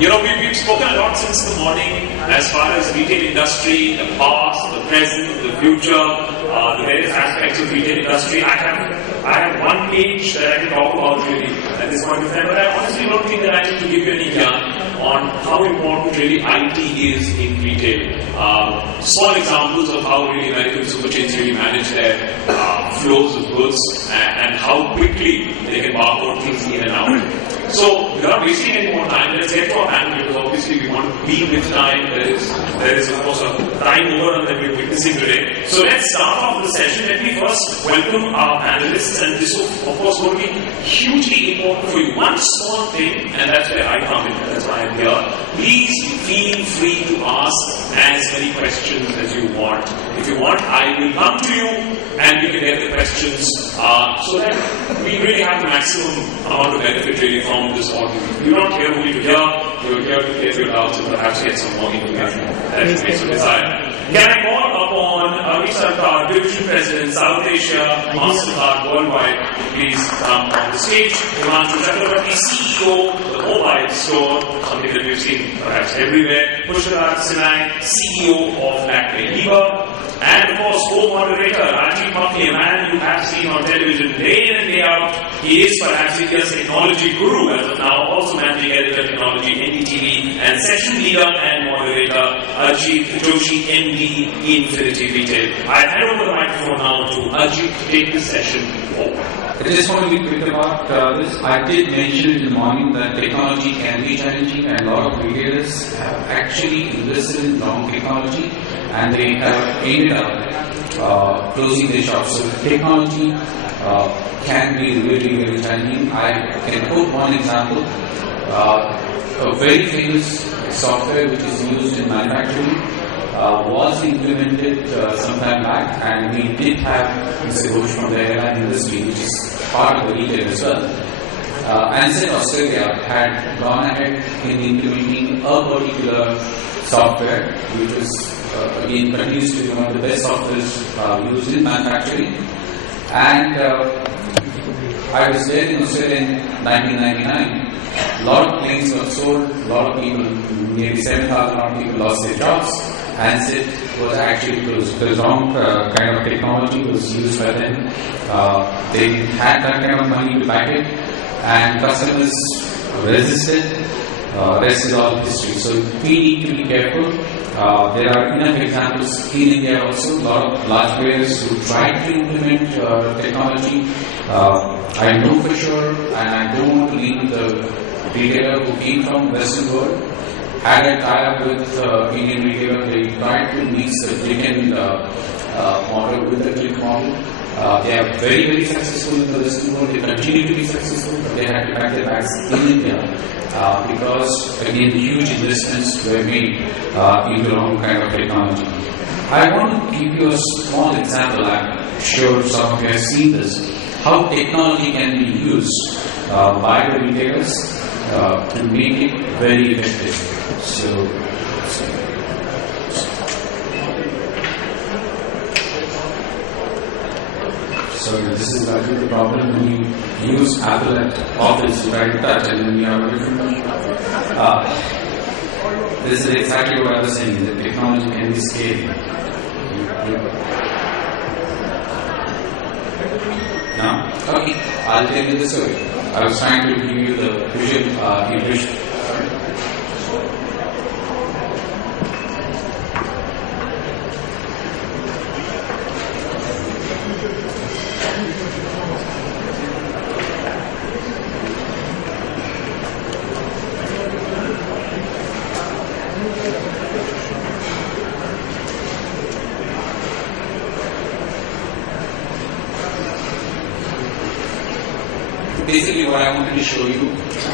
We've spoken a lot since the morning as far as retail industry, the past, the present, the future, the various aspects of retail industry. I have one page that I can talk about really at this point of time, but I honestly don't think that I need to give you any yarn on how important really IT is in retail. Small examples of how really American super chains really manage their flows of goods and how quickly they can barcode things in and out. So, without wasting any more time, let's get to our panel because obviously we want to be with time. There is of course a time overrun that we're witnessing today. So let's start off the session. Let me first welcome our panelists, and this is of course going to be hugely important for you. One small thing, and that's where I come in, that's why I'm here. Please feel free to ask as many questions as you want. If you want, I will come to you and we can get the questions so that we really have the maximum amount of benefit really from this audience. You're not here only to hear, you're here to get your doubts and perhaps get some more information. That is based on desire. Can I call upon Sarkar, Division President, South Asia, Mastercard Worldwide, please come on the stage. Himanshu Chakrabarti, CEO of the mobile store, something that we've seen perhaps everywhere. Pushkar Sinai, CEO of BlackBerry Liva. And of course, co-moderator Rajiv Makli, a man you have seen on television day in and day out. He is perhaps India's technology guru as of now, also managing editor technology, NDTV, and session leader and moderator Ajit Joshi, MD, Infinity Retail. I hand over the microphone now to Ajit to take the session forward. I just want to be quick about this. I did mention in the morning that technology can be challenging and a lot of retailers have actually invested in wrong technology and they have ended up closing their shops. So technology can be really, really challenging. I can quote one example. A very famous software which is used in manufacturing was implemented some time back, and we did have Mr. Ghosh from the airline industry, which is part of the retail as well. ANZ Australia had gone ahead in implementing a particular software, which was again continues to be one of the best softwares used in manufacturing. And I was there in Australia in 1999. A lot of planes were sold, a lot of people, nearly 7,000 people lost their jobs. ANZ was actually closed. The wrong kind of technology was used by them. They had that kind of money to back it, and customers resisted. Rest is all history. So we need to be careful. There are enough examples in India also. A lot of large players who tried to implement technology. I know for sure, and I don't want to leave the retailer who came from Western world. Had a tie-up with Indian retailer, they tried to mix the click and model with the click model. They are very, very successful in the Western world. They continue to be successful, but they had to pack their bags in India because, again, huge investments were made into wrong kind of technology. I want to give you a small example. I'm sure some of you have seen this. How technology can be used by the retailers to make it very effective. So this is actually the problem when you use Apple at Office, you try to touch and then you have a different this is exactly what I was saying, that technology can be scary. Now, okay, I'll tell you the story. I was trying to give you the visual impression. Basically what I wanted to show you,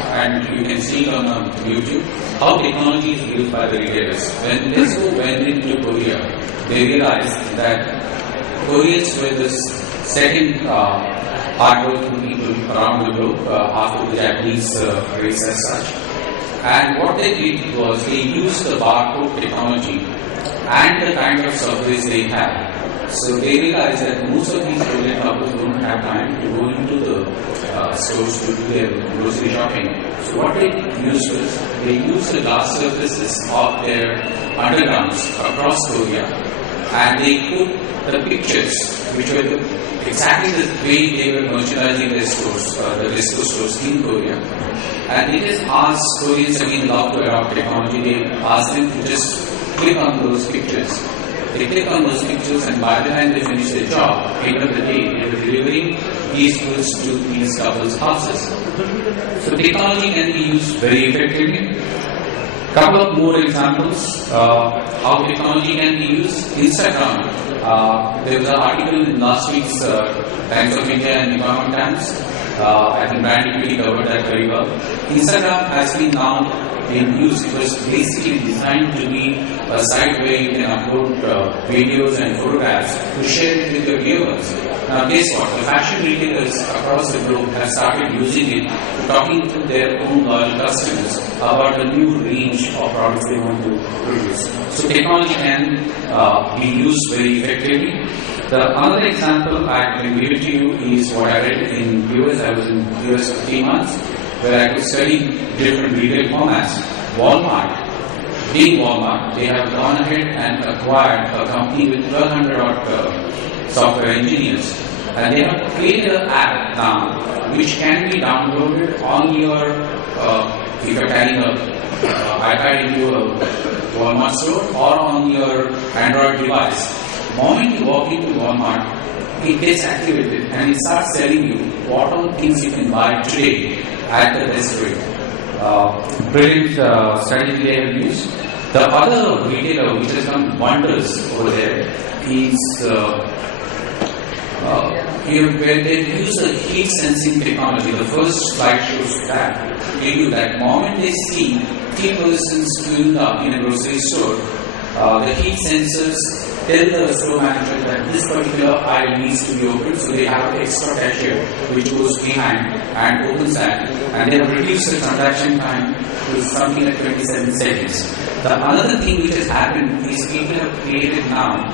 and you can see it on YouTube, how technology is used by the retailers. When Tesco went into Korea, they realized that Koreans were the second hardworking people around the globe after the Japanese race as such. And what they did was they used the barcode technology and the kind of surveys they have. So they realized that most of these Korean couples don't have time to go into the stores to do their grocery shopping. So what they used was, they used the glass surfaces of their undergrounds across Korea, and they put the pictures, which were exactly the way they were merchandising their stores, the Disco stores in Korea. And they just asked Koreans, again, love to adopt technology, they asked them to just click on those pictures. They click on those pictures, and by the time they finish their job, end of the day, they were delivering these goods to these couples' houses. So technology can be used very effectively. Couple of more examples how technology can be used. Instagram. There was an article in last week's Times of India and Economic Times. I think Brand Equity covered that very well. Instagram has been now in use. It was basically designed to be a site where you can upload videos and photographs to share it with your viewers. Now guess what? The fashion retailers across the globe have started using it, talking to their own loyal customers about the new range of products they want to produce. So technology can be used very effectively. Another example I can give it to you is what I read in US. I was in US for 3 months, where I could study different retail formats. Walmart, being Walmart, they have gone ahead and acquired a company with 1,200 odd software engineers, and they have created an app now which can be downloaded on your, if you're carrying an iPad into a Walmart store or on your Android device. The moment you walk into Walmart, it gets activated and it starts telling you what all things you can buy today at the best rate. Brilliant strategy they have used. The other retailer which has done wonders over there is where they use the heat sensing technology. The first slide shows that. Tell you that moment they see 3 persons queuing up in a grocery store, the heat sensors tell the store manager that this particular aisle needs to be opened, so they have an extra cashier which goes behind and opens that, and they have reduced the transaction time to something like 27 seconds. The another thing which has happened is people have created now,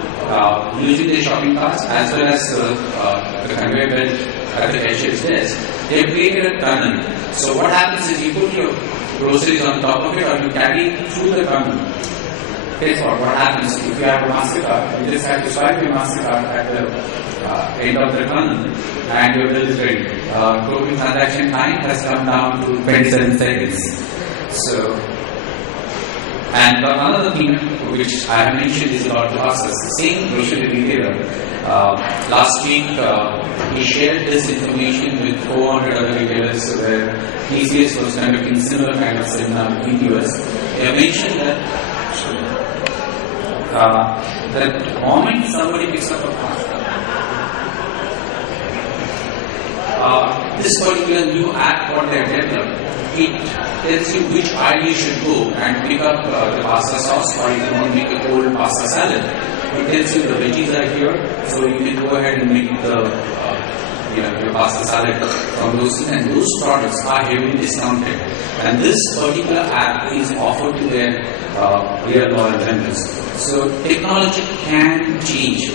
using their shopping carts as well as the conveyor belt at the cashier's desk, they have created a tunnel. So what happens is you put your groceries on top of it or you carry it through the tunnel. Guess what happens if you have a MasterCard? You just have to swipe your MasterCard at the end of the tunnel and your bill is ready. Total transaction time has come down to 27 seconds. So, and another thing which I have mentioned is about the process. The same grocery retailer, last week he shared this information with 400 other retailers where TCS was conducting similar kind of seminar in the US. They have mentioned that the moment somebody picks up a car, this particular new app what they have developed, it tells you which aisle you should go and pick up the pasta sauce, or if you want to make a cold pasta salad. It tells you the veggies are here, so you can go ahead and make the your pasta salad from those things, and those products are heavily discounted. And this particular app is offered to their real loyal members. So technology can change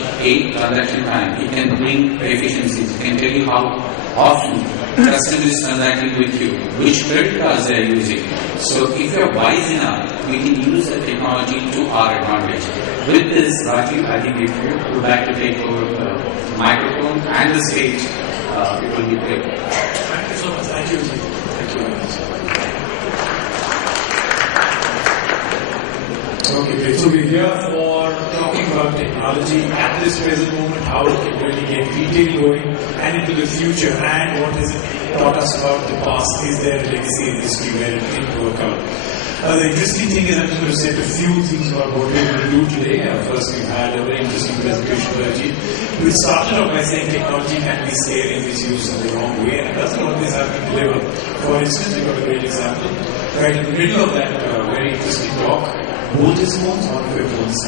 transaction time. It can bring efficiencies. It can tell you how often customer is transacting with you, which credit cards they are using. So if you are wise enough, we can use the technology to our advantage. With this, Rajiv, I think if you would like to take over the microphone and the stage, it will be great. Thank you so much. Thank you. Thank you very much. Okay, great. So we're here for talking about technology at this present moment, how it can really get retail going and into the future, and what has it taught us about the past. Is there a legacy in history where it didn't work out? The interesting thing is I'm just going to say a few things about what we're going to do today. First, we had a very interesting presentation by Ajit. We started off by saying technology can be scary if it's used in the wrong way, and it doesn't always have to deliver. For instance, we got a great example. Right in the middle of that very interesting talk, both his phones or your phones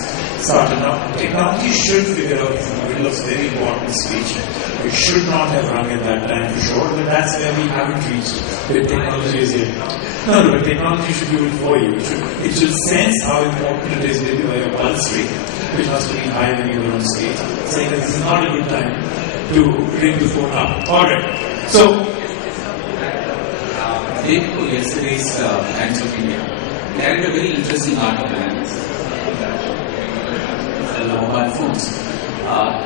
started now. Technology should figure out in the middle of a very important speech. It should not have rung at that time for sure, but that's where we haven't reached with technology is here. No, but technology should do it for you. It should sense how important it is maybe by your pulse rate, which must be high when you're on stage, saying that this is not a good time to ring the phone up. Alright, so day before yesterday's Times of India carried a very interesting article on the mobile phones.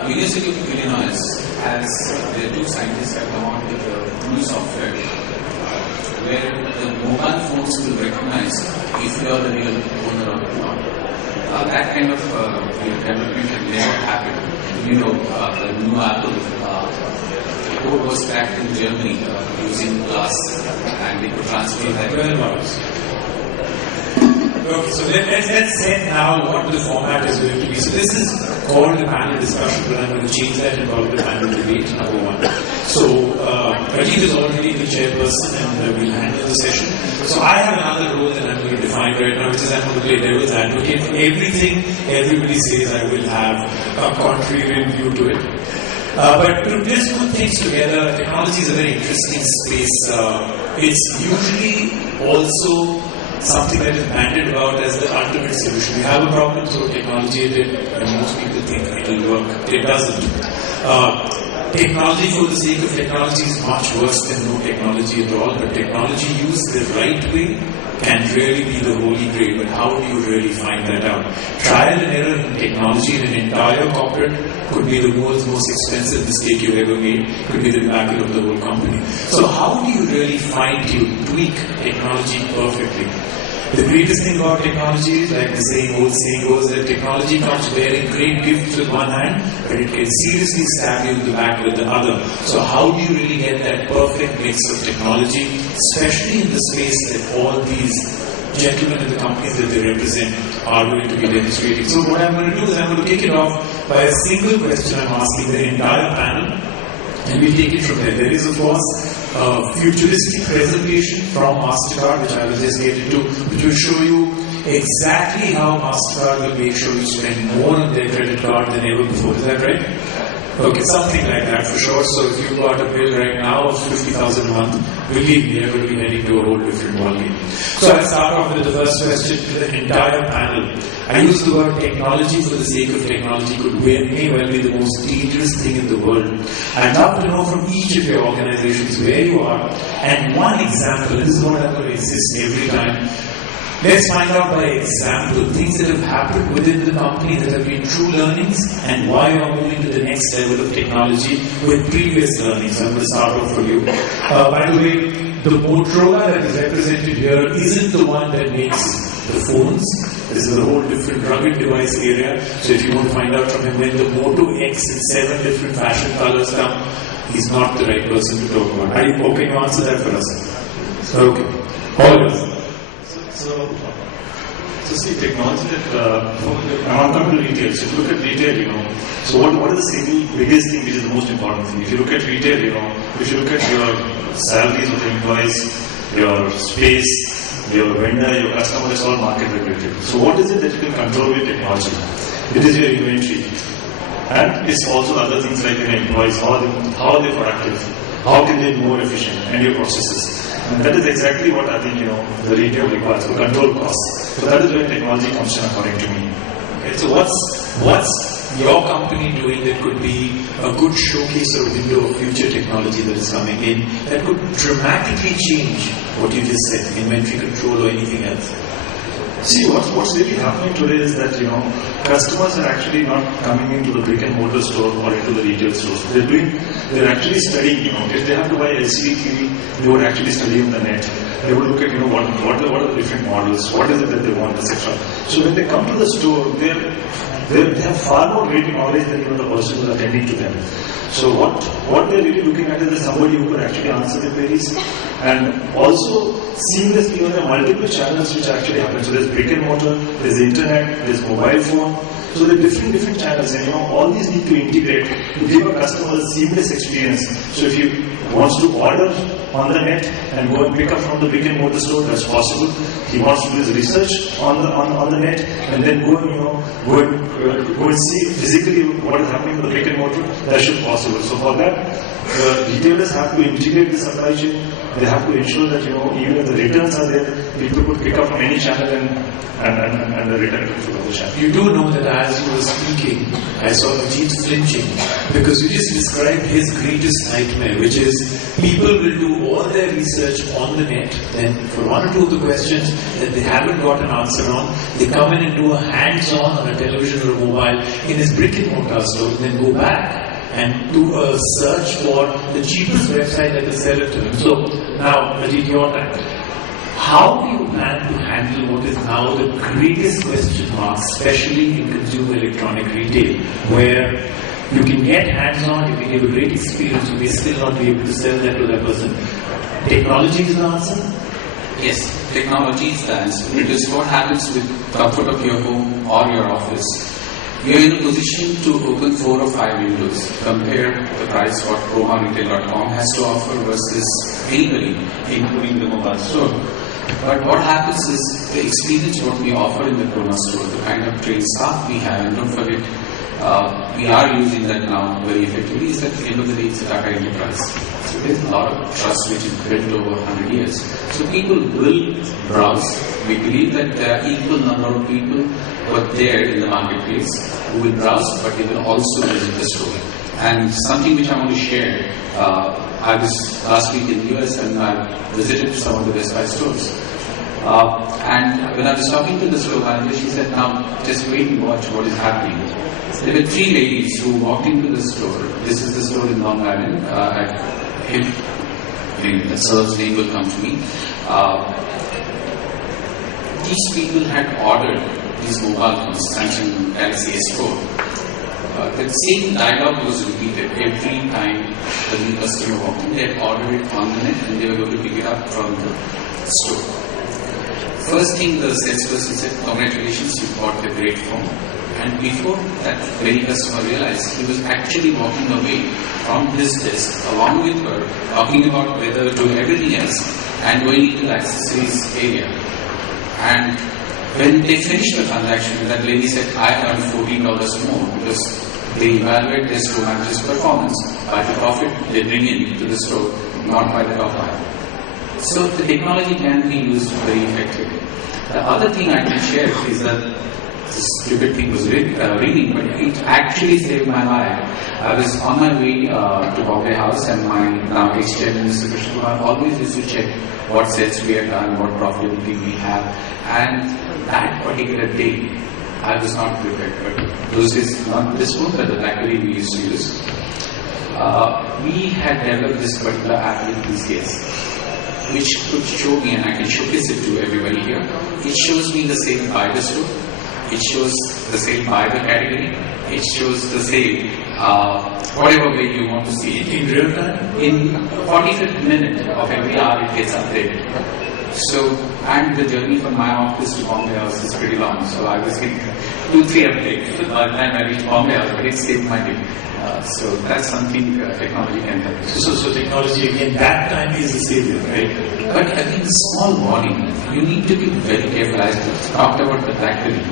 University of Illinois has their two scientists have come out with a new software where the mobile phones will recognize if you are the real owner of the phone. That kind of development had never happened. You know, the new Apple code was cracked in Germany using glass, and they could transfer that. Okay, so let's say now what the format is going to be. So this is called a panel discussion, but I'm going to change that and call it a panel debate, number one. So Rajiv is already the chairperson and will handle the session. So I have another role that I'm going to define right now, which is I'm going to play devil's advocate. For everything everybody says, I will have a contrarian view to it. But to just put things together, technology is a very interesting space. It's usually also something that is bandied about as the ultimate solution. We have a problem, throw technology at it, and most people think it will work. It doesn't. Technology for the sake of technology is much worse than no technology at all, but technology used the right way can really be the holy grail, but how do you really find that out? Trial and error in technology in an entire corporate could be the world's most expensive mistake you've ever made, could be the battle of the whole company. So how do you really tweak technology perfectly? The greatest thing about technology, like the old saying goes, that technology comes bearing great gifts with one hand, but it can seriously stab you in the back with the other. So how do you really get that perfect mix of technology, especially in the space that all these gentlemen in the companies that they represent are going to be demonstrating? So what I'm going to do is I'm going to kick it off by a single question I'm asking the entire panel, and we'll take it from there. There is, of course, a futuristic presentation from MasterCard, which I will just get into, which will show you exactly how MasterCard will make sure you spend more on their credit card than ever before. Is that right? Okay, something like that for sure. So if you've got a bill right now of 50,000 a month, believe me, you're going to be heading to a whole different ballgame. So I'll start off with the first question to the entire panel. I use the word technology for the sake of technology may well be the most dangerous thing in the world. I'd love to know from each of your organizations where you are, and one example. This is what I'm going to insist every time. Let's find out by example things that have happened within the company that have been true learnings and why you're moving to the next level of technology with previous learnings. I'm going to start off for you. By the way, the Motorola that is represented here isn't the one that makes the phones. This is a whole different rugged device area. So if you want to find out from him when the Moto X in 7 different fashion colors come, he's not the right person to talk about. Are you okay to answer that for us? Okay. All of us. So see, technology that, I'm coming to retail. So if you look at retail, so what is the single biggest thing which is the most important thing? If you look at retail, if you look at your salaries of the employees, your space, your vendor, your customer, it's all market regulated. So what is it that you can control with technology? It is your inventory. And it's also other things like your employees, how are they productive? How can they be more efficient? And your processes. And that is exactly what I think, the retail requires, to control costs. So that is where technology comes in, according to me. Okay, so what's your company doing that could be a good showcase or window of future technology that is coming in that could dramatically change what you just said, inventory control or anything else? See, what's really happening today is that, customers are actually not coming into the brick and mortar store or into the retail stores. They're actually studying, if they have to buy LCD TV, they would actually study on the net. They would look at, what are the different models, what is it that they want, etc. So when they come to the store, they have far more great knowledge than even the person who is attending to them. So what they're really looking at is somebody who could actually answer the queries, and also seamlessly, there are multiple channels which actually happen. So there's brick and mortar, there's internet, there's mobile phone. So there are different channels, and all these need to integrate to give a customer a seamless experience. So if he wants to order on the net and go and pick up from the brick and mortar store, that's possible. He wants to do his research on the net and then go and see physically what is happening with the brick and mortar. That should be possible. So for that, retailers have to integrate the supply chain, they have to ensure that, even if the returns are there, people could pick up from any channel and the return to the channel. You do know that as you were speaking, I saw Ajit flinching because you just described his greatest nightmare, which is people will do all their research on the net, then for one or two of the questions that they haven't got an answer on, they come in and do a hands-on on a television or a mobile in his brick and mortar store, then go back and do a search for the cheapest website that will sell it to him. So now, Ajit, your time. How do you plan to handle what is now the greatest question mark, especially in consumer electronic retail, where you can get hands-on, you can give a great experience, you may still not be able to sell that to that person? Technology is the answer? Yes, technology is the answer. It is what happens with comfort of your home or your office. You are in a position to open 4 or 5 windows, compare the price what Inaugural.com has to offer versus anybody, including the mobile store. But what happens is the experience what we offer in the Chroma store, the kind of trained staff we have, and don't forget, we are using that now very effectively, is at the end of the day it's a Tata enterprise. So there's a lot of trust which is built over 100 years. So people will browse. We believe that there are equal number of people who are there in the marketplace who will browse, but they will also visit the store. And something which I want to share, I was last week in the US and I visited some of the Best Buy stores. And when I was talking to the store manager, she said, now just wait and watch what is happening. There were 3 ladies who walked into the store. This is the store in Long Island. The sales name will come to me. These people had ordered these mobile phones, Samsung Galaxy S4. The same dialogue was repeated every time the new customer walked in. They had ordered it on the net and they were going to pick it up from the store. First thing the salesperson said, congratulations, you bought a great phone. And before that very customer realized, he was actually walking away from his desk along with her, talking about whether to do everything else and going into the accessories area. And when they finished the transaction, that lady said, I earned $14 more because they evaluate their store manager's performance by the profit they bring in to the store, not by the top line. So the technology can be used very effectively. The other thing I can share is that this stupid thing was ringing, but it actually saved my life. I was on my way to Bombay House and my now ex-chairman, Mr. Krishna, always used to check what sales we had done, what profitability we have. And that particular day, I was not prepared. But those days, not this phone, but the BlackBerry we used to use. We had developed this particular app with TCS, which could show me, and I can showcase it to everybody here. It shows me the sale by the store. It shows the sale by the category. It shows the sale, whatever way you want to see it. In real time? In 45th minute of every hour, it gets updated. So, and the journey from my office to Bombay House is pretty long. So I was getting 2-3 updates by the time I reached Bombay House, but it saved my day. So that's something technology can help. So technology again, that time is the savior, right? But again, small warning. You need to be very careful. I talked about the BlackBerry.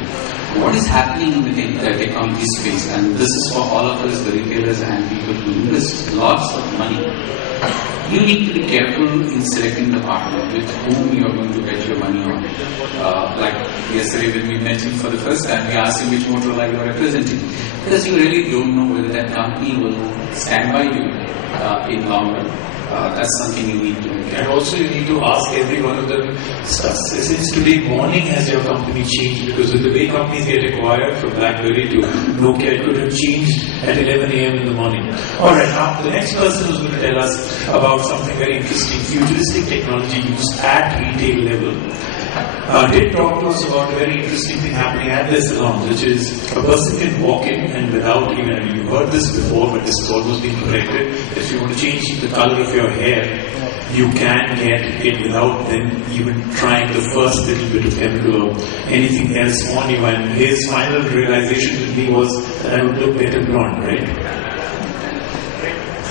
What is happening in the technology space, and this is for all of us, the retailers and people who invest lots of money. You need to be careful in selecting the partner with whom you are going to bet your money on. Like yesterday when we mentioned for the first time, we asked him which Motorola you are representing. Because you really don't know whether that company will stand by you in long run. That's something you need to do. And also you need to ask every one of them, since today morning has your company changed? Because with the way companies get acquired from BlackBerry to Nokia, it could have changed at 11 a.m. in the morning. Alright, now the next person who's going to tell us about something very interesting, futuristic technology used at retail level. Did talk to us about a very interesting thing happening at this salon, which is a person can walk in and without even, I mean, you've heard this before, but this is almost being corrected. If you want to change the color of your hair, you can get it without then even trying the first little bit of chemical or anything else on you. And his final realization to me was that I would look better blonde, right?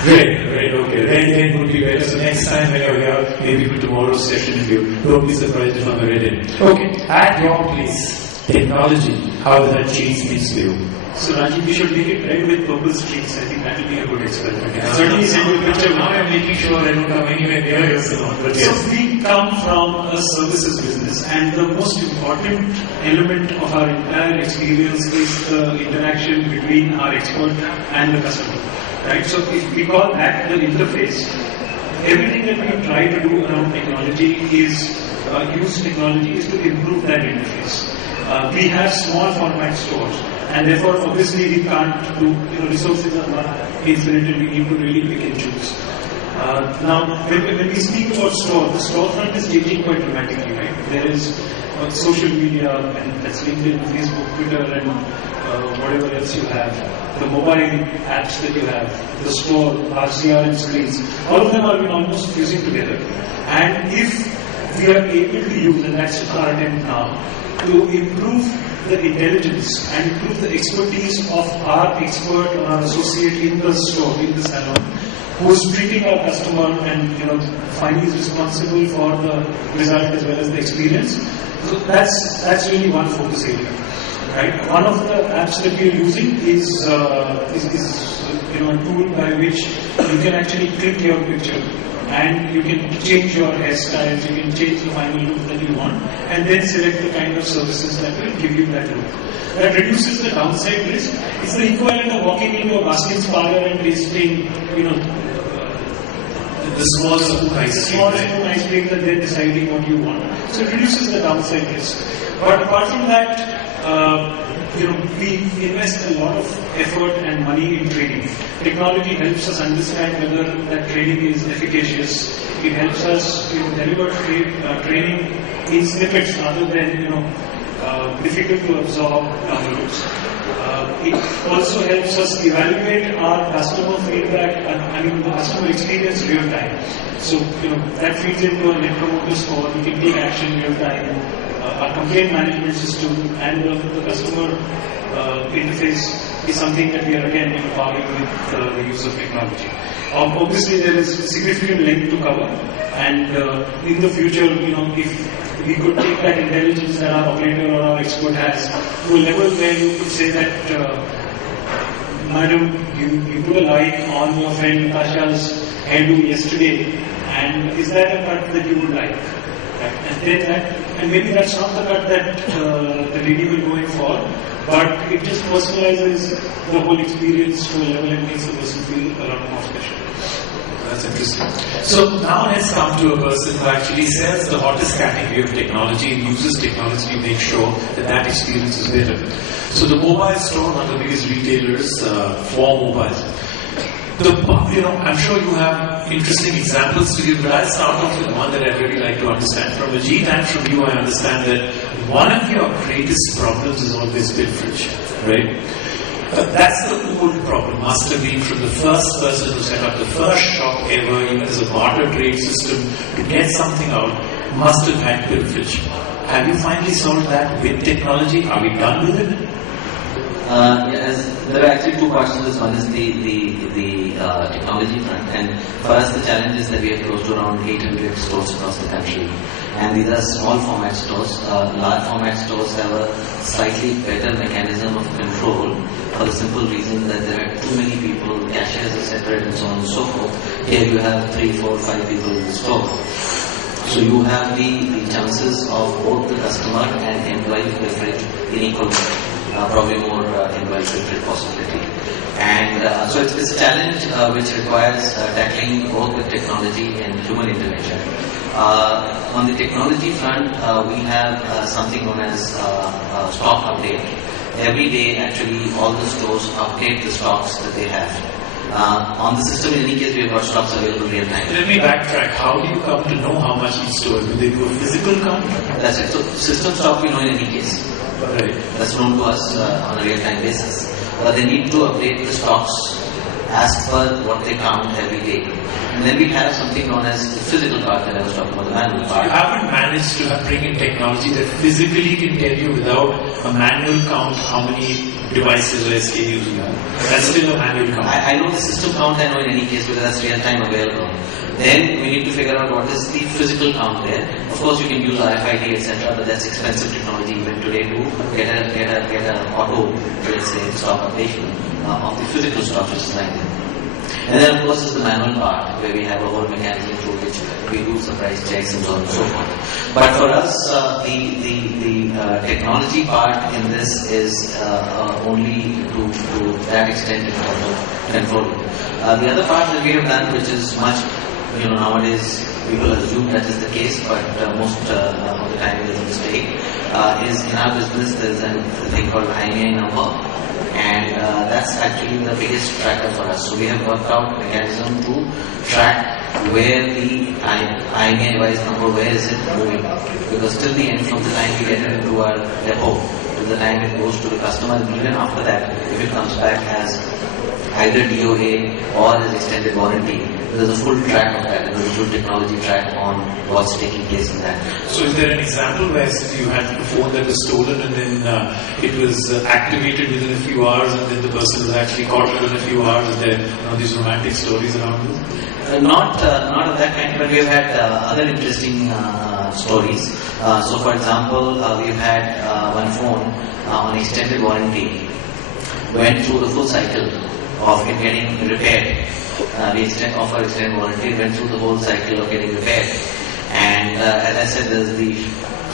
Right, okay. Red would be better. So next time when you're here, maybe for tomorrow's session, if you don't be surprised if I'm a red. Okay, at your place, technology, how has that changed things for you? So Rajiv, we should make it red with purple streaks. I think that will be a good experiment. Certainly send you a picture. Now I'm making sure I don't come anywhere near your salon. But so we come from a services business, and the most important element of our entire experience is the interaction between our expert and the customer. Right? So if we call that the interface, everything that we try to do around technology is use technology is to improve that interface. We have small format stores, and therefore obviously we can't do, resources are not infinite, and we need to really pick and choose. Now, when we speak about store, the storefront is changing quite dramatically, right? There is social media, and that's LinkedIn, Facebook, Twitter, and whatever else you have. The mobile apps that you have, the store, RCRM screens, all of them are almost fusing together. And if we are able to use, and that's our attempt now, to improve the intelligence and improve the expertise of our expert or our associate in the store, in the salon, who is treating our customer and finally is responsible for the result as well as the experience. So that's really one focus area. Right? One of the apps that we are using is a tool by which you can actually click your picture and you can change your hairstyles, you can change the final look that you want, and then select the kind of services that will give you that look. That reduces the downside risk. It's the equivalent of walking into a Baskin's parlor and tasting, the small spoon ice cream. Ice cream and then deciding what you want. So it reduces the downside risk. But apart from that, we invest a lot of effort and money in training. Technology helps us understand whether that training is efficacious. It helps us deliver training in snippets rather than difficult to absorb downloads. It also helps us evaluate our customer feedback, the customer experience real time. So that feeds into a net promoter score. We can take action real time. Our complaint management system and the customer interface is something that we are again empowering with the use of technology. Obviously, there is a significant length to cover, and in the future, if we could take that intelligence that our operator or our expert has to a level where you could say that, madam, you put a like on your friend Natasha's hairdo yesterday, and is that a cut that you would like? And maybe that's not the cut that the lady will go in for, but it just personalizes the whole experience to a level and makes the person feel a lot more special. That's interesting. So now let's come to a person who actually sells the hottest category of technology and uses technology to make sure that experience is better. So the mobile store, one of the biggest retailers for mobiles. I'm sure you have interesting examples to give, but I'll start off with one that I'd really like to understand. From Ajit and from you, I understand that one of your greatest problems is always bill friction, right? That's the old problem, must have been from the first person who set up the first shop ever, even as a barter trade system, to get something out, must have had bill friction. Have you finally solved that with technology? Are we done with it? Yes, there are actually two parts to this. One is the technology front, and for us the challenge is that we have close to around 800 stores across the country, and these are small format stores. Large format stores have a slightly better mechanism of control for the simple reason that there are too many people, cashiers are separate and so on and so forth. Here you have 3, 4, 5 people in the store. So you have the chances of both the customer and employee leverage in equal measure. Probably more employee-centric possibility. And so it's a challenge which requires tackling both with technology and human intervention. On the technology front, we have something known as stock update. Every day, actually, all the stores update the stocks that they have. On the system, in any case, we have got stocks available real time. Let me backtrack. How do you come to know how much each store? Do they do a physical count? That's it. So system stock we know in any case. Right. That's known to us on a real-time basis. But they need to update the stocks as per what they count every day. And then we have something known as the physical part that I was talking about, the manual part. You haven't managed to bring in technology that physically can tell you without a manual count how many devices or SKUs you have. That's still a manual count. I know the system count, I know in any case because that's real-time available. Then we need to figure out what is the physical count there. Of course, you can use RFID, etc., but that's expensive technology even today to get a auto, let's say, stock updation of the physical stock which is lying there. And then, of course, is the manual part where we have a whole mechanism through which we do the price checks and so on and so forth. But for us, the technology part in this is only to that extent in terms of control. The other part that we have done, which is much, nowadays people assume that is the case, but most of the time it is a mistake, is in our business there is a thing called IMEI number. And that's actually the biggest tracker for us. So we have worked out a mechanism to track where the IMEI device number, where is it moving. Because till the end, from the time we get it into our depot, till the time it goes to the customer, and even after that, if it comes back as either DOA or as extended warranty, there's a full track of that, there's a full technology track on what's taking place in that. So is there an example where you had a phone that was stolen and then it was activated within a few hours and then the person was actually caught within a few hours, and there these romantic stories around this? Not of that kind, but we've had other interesting stories. So for example, we've had one phone on extended warranty, went through the full cycle of it getting repaired. We offer extended warranty, went through the whole cycle of getting repaired. And as I said, there's the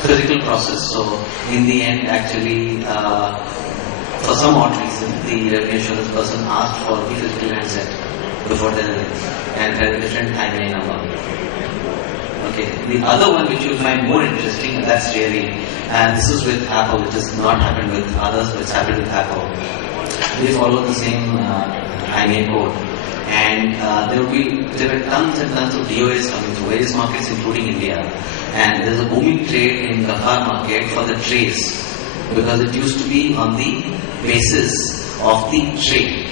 physical process. So in the end, actually, for some odd reason, the revenue insurance person asked for the physical handset before delivery and had a different IMEI number. Okay. The other one which you'll find more interesting, and that's really, and this is with Apple, which has not happened with others, but it's happened with Apple. They follow the same IMEI code. And there were tons and tons of DOAs coming through various markets, including India. And there's a booming trade in Qatar market for the trays, because it used to be on the basis of the tray.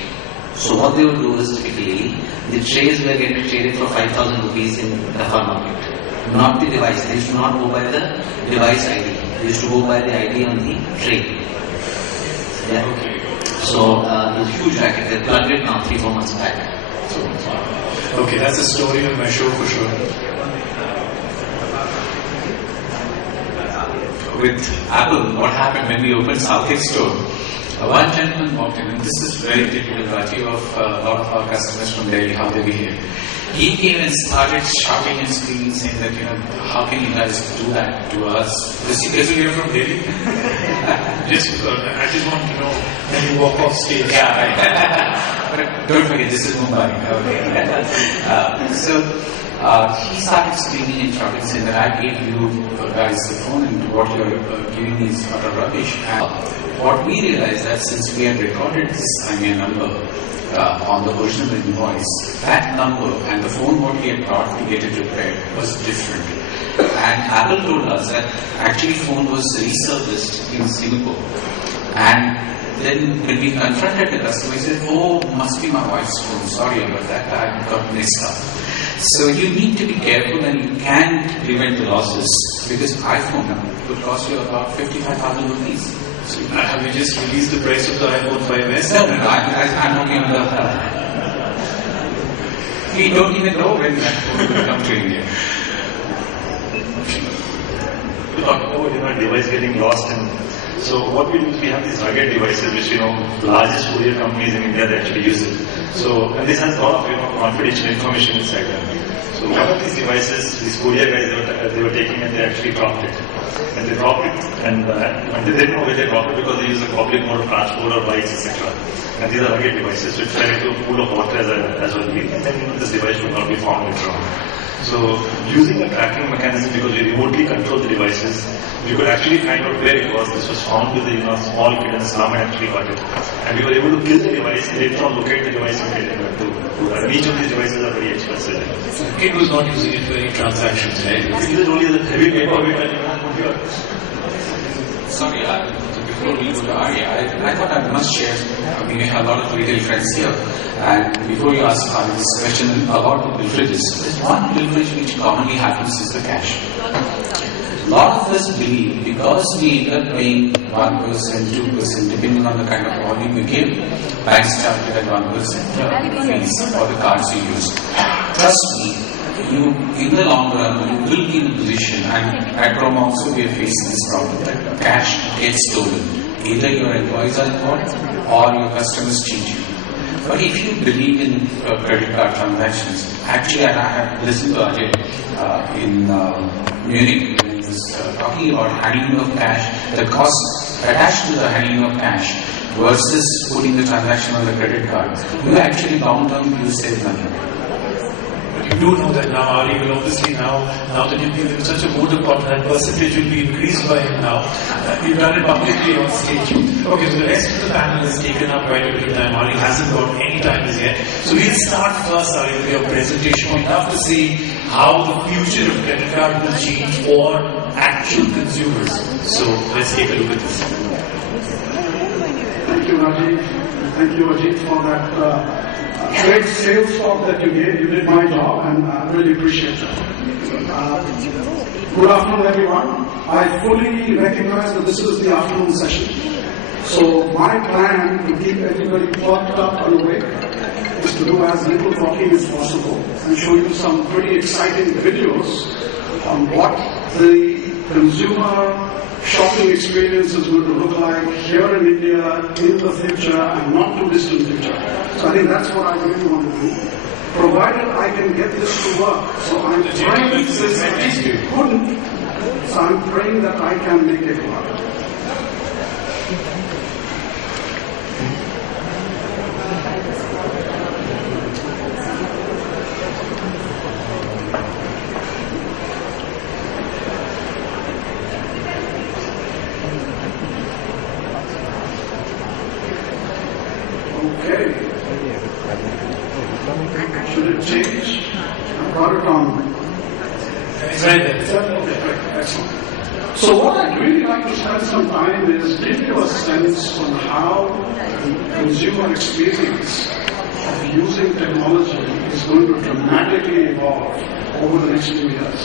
So what they would do is typically the trays were getting traded for 5,000 rupees in Qatar market, not the device. They used to not go by the device ID. They used to go by the ID on the tray. Yeah. Okay. So there's a huge racket. They plugged it now 3-4 months back. Okay, that's the story of my show for sure. With Apple, what happened when we opened Southgate store? One gentleman walked in, and this is very typical, Rajiv, of a lot of our customers from Delhi, how they behave. He came and started shouting and screaming, saying that, how can you guys do that to us? This is here from Delhi? I just want to know when you walk off stage. Yeah, right. But don't forget, this is Mumbai. Okay. So he started screaming and shouting, saying that I gave you guys the phone, and what you're giving me is utter rubbish. What we realized that since we had recorded this IMEI number on the original invoice, that number and the phone what we had brought to get it repaired was different. And Apple told us that actually phone was resurfaced in Singapore. And then when we confronted the customer, he said, oh, must be my wife's phone. Sorry about that, I got messed up. So you need to be careful, and you can't prevent the losses, because iPhone would cost you about 55,000 rupees. So have you just released the price of the iPhone 5S? No, I'm working on the... We don't even know when that phone will come to India. We talked about device getting lost, and so what we do is we have these rugged devices which the largest courier companies in India they actually use it. So and this has a lot of confidential information inside them. So one of these devices, these courier guys they were taking and they actually dropped it. And they dropped it, and they didn't know where they dropped it because they use a public mode of transport or bikes, etc. And these are rugged devices which fell into a pool of water as well, and then this device would not be found later on. So using a tracking mechanism, because we remotely control the devices, we could actually find out where it was. This was found with a small kid in slum and actually got it. And we were able to kill the device and later on locate the device and get it to and each of these devices are very expensive. The kid was not using it for any transactions, right? It is only the heavy paperweight and computer. Sorry, before we go to Arya, I thought I must share. We have a lot of retail friends here. And before you ask this question about the pilferages, there's one pilferage which commonly happens is the cash. A lot of us believe because we end up paying 1%, 2%, depending on the kind of volume we give, banks charge at 1% fees for the cards you use. Trust me, you, in the long run, you will be in a position, and at Chrome also we are facing this problem, that cash gets stolen. Either your employees are caught or your customers cheat you. But if you believe in credit card transactions, actually I have listened to Ajay in Munich when he was talking about handling of cash, the cost attached to the handling of cash versus putting the transaction on the credit card. You actually long term you save money. You do know that now Ari will obviously now that you've given such a vote of confidence, that percentage will be increased by him now. You've done it publicly on stage. Okay, so the rest of the panel has taken up quite a bit of time. Ari hasn't got any time as yet. So we'll start first, Ari, with your presentation. We'd love to see how the future of credit card will change for actual consumers. So let's take a look at this. Thank you, Rajiv. Thank you, Ajit, for that great sales talk that you gave. You did my job, and I really appreciate that. Good afternoon, everyone. I fully recognize that this is the afternoon session. So my plan to keep everybody perked up and awake is to do as little talking as possible and show you some pretty exciting videos on what the consumer shopping experience is going to look like here in India in the future and not too distant future. So I think that's what I really want to do. Provided I can get this to work. So I'm praying this couldn't. So I'm praying that I can make it work. Okay. Should it change? I've got it on. It's right there. Okay, excellent. So what I'd really like to spend some time is give you a sense on how the consumer experience of using technology is going to dramatically evolve over the next few years.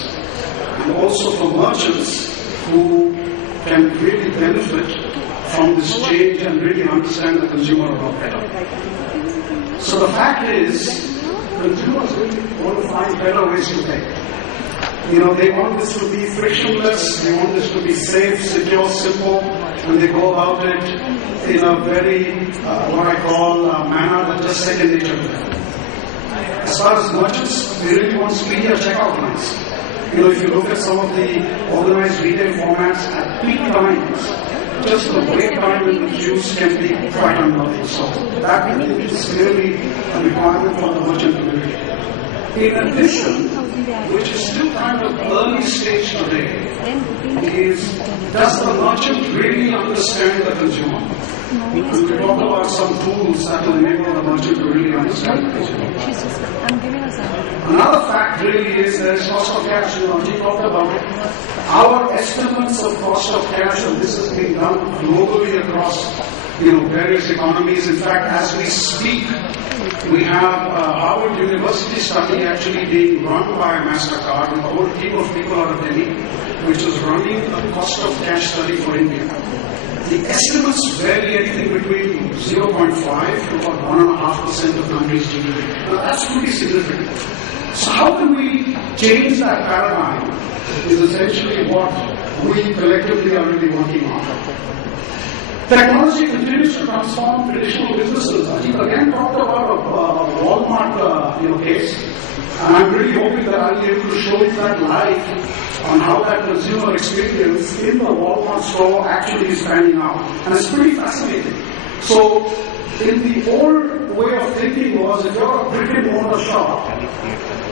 And also for merchants who can really benefit from this change and really understand the consumer a lot better. So the fact is, consumers really want to find better ways to pay. They want this to be frictionless, they want this to be safe, secure, simple, and they go about it in a very, what I call, manner that's just second nature to them. As far as merchants, they really want speedier checkout lines. If you look at some of the organized retail formats at peak times, just the wait time in the queues can be quite unnerving. So that I think is clearly a requirement for the merchant community. In addition, which is still kind of early stage today, is does the merchant really understand the consumer? We talk about some tools that will enable the merchant to really understand the consumer. Another fact really is there is cost of cash. He talked about it. Our estimates of cost of cash, and this has been done globally across various economies. In fact, as we speak, we have Harvard University study actually being run by MasterCard with a whole team of people out of Delhi, which is running a cost of cash study for India. The estimates vary anything between 0.5 to about 1.5% of the country's GDP. Now that's pretty significant. So how can we change that paradigm is essentially what we collectively are really working on. Technology continues to transform traditional businesses. Ajit again talked about a Walmart case, and I'm really hoping that I'll be able to show you that live on how that consumer experience in the Walmart store actually is panning out. And it's pretty fascinating. So, in the old way of thinking was, if you're a brick and mortar shop,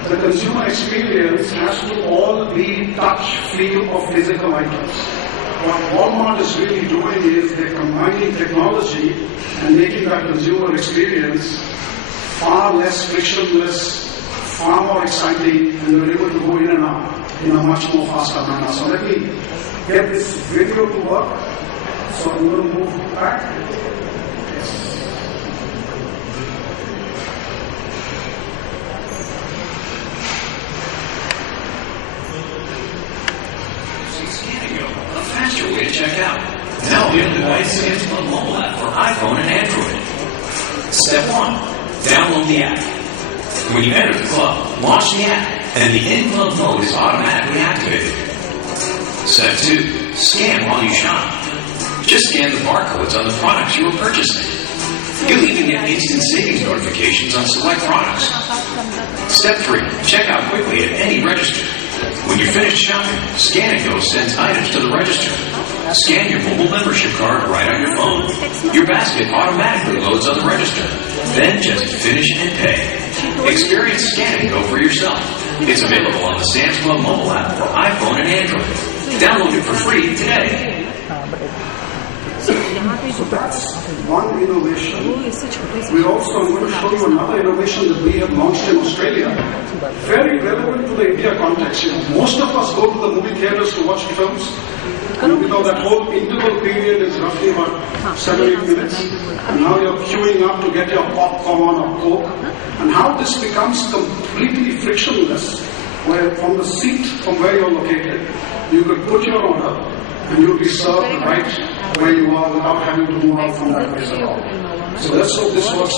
the consumer experience has to all be touch, feel, or physical items. What Walmart is really doing is they're combining technology and making that consumer experience far less frictionless, far more exciting, and they're able to go in and out in a much more faster manner. So let me get this video to work. So I'm going to move back. Yes. A faster way to check out. Now your device is a mobile app for iPhone and Android. Step 1. Download the app. When you enter the club, launch the app and the in-club mode is automatically activated. Step 2. Scan while you shop. Just scan the barcodes on the products you are purchasing. You'll even get instant savings notifications on select products. Step 3. Check out quickly at any register. When you're finished shopping, Scan & Go sends items to the register. Scan your mobile membership card right on your phone. Your basket automatically loads on the register. Then just finish and pay. Experience Scan & Go for yourself. It's available on the Sam's Club mobile app for iPhone and Android. Download it for free today. So that's one innovation. We're also going to show you another innovation that we have launched in Australia. Very relevant to the India context. Most of us go to the movie theaters to watch films. And that whole interval period is roughly about 7-8 minutes. And now you're queuing up to get your popcorn or Coke. And how this becomes completely frictionless, where from the seat from where you're located, you could put your order and you'll be served right where you are without having to move out from that place at all. So let's hope this works.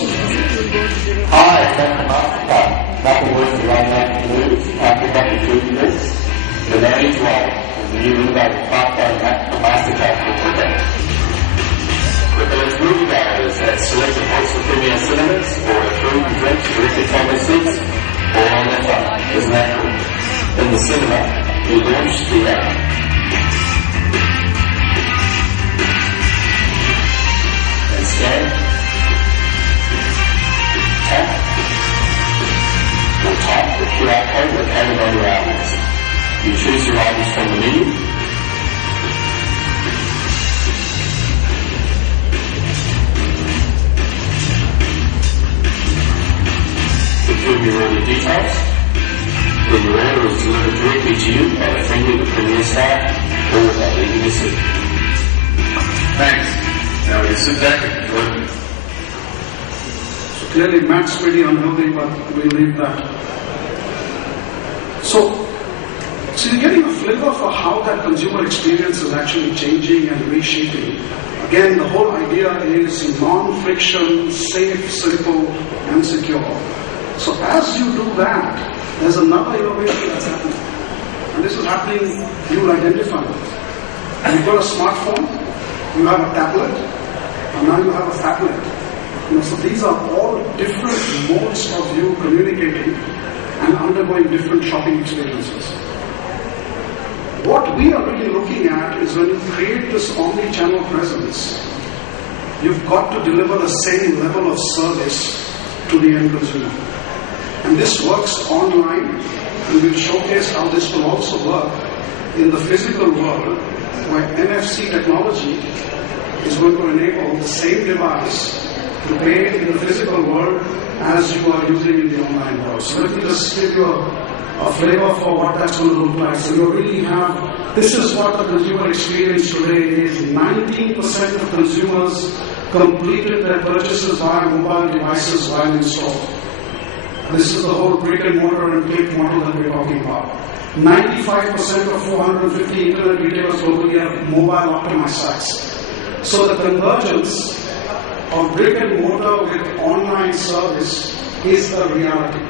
Hi, Dr. Mastercard. Nothing worse than running out of news after having food this. The name is right. The new innovative platform Mastercard for today. Quickest movie galleries at selected Oxford Premier cinemas, or food and drinks directly from their seats, or on their phone. Isn't that cool? In the cinema, we launched the app. Scan, tap, or type the QR code located on your items. You choose your items from the menu. Confirm your order details. Then your order is delivered directly to you by a friendly to Premier staff or without leaving the seat. Thanks. Now we sit back and enjoy it. So clearly Matt's pretty unhealthy, but we'll leave that. So you're getting a flavor for how that consumer experience is actually changing and reshaping. Again, the whole idea is non-friction, safe, simple, and secure. So as you do that, there's another innovation that's happening. And this is happening, you'll identify it. You've got a smartphone, you have a tablet, and now you have a phablet. So these are all different modes of you communicating and undergoing different shopping experiences. What we are really looking at is when you create this omni-channel presence, you've got to deliver the same level of service to the end consumer. And this works online, and we'll showcase how this will also work in the physical world, where NFC technology is going to enable the same device to pay in the physical world as you are using in the online world. So let me just give you a flavor for what that's going to look like. So you really have, this is what the consumer experience today is. 19% of consumers completed their purchases via mobile devices while in store. This is the whole brick and mortar and click model that we're talking about. 95% of 450 internet retailers globally have mobile optimized sites. So the convergence of brick and mortar with online service is a reality.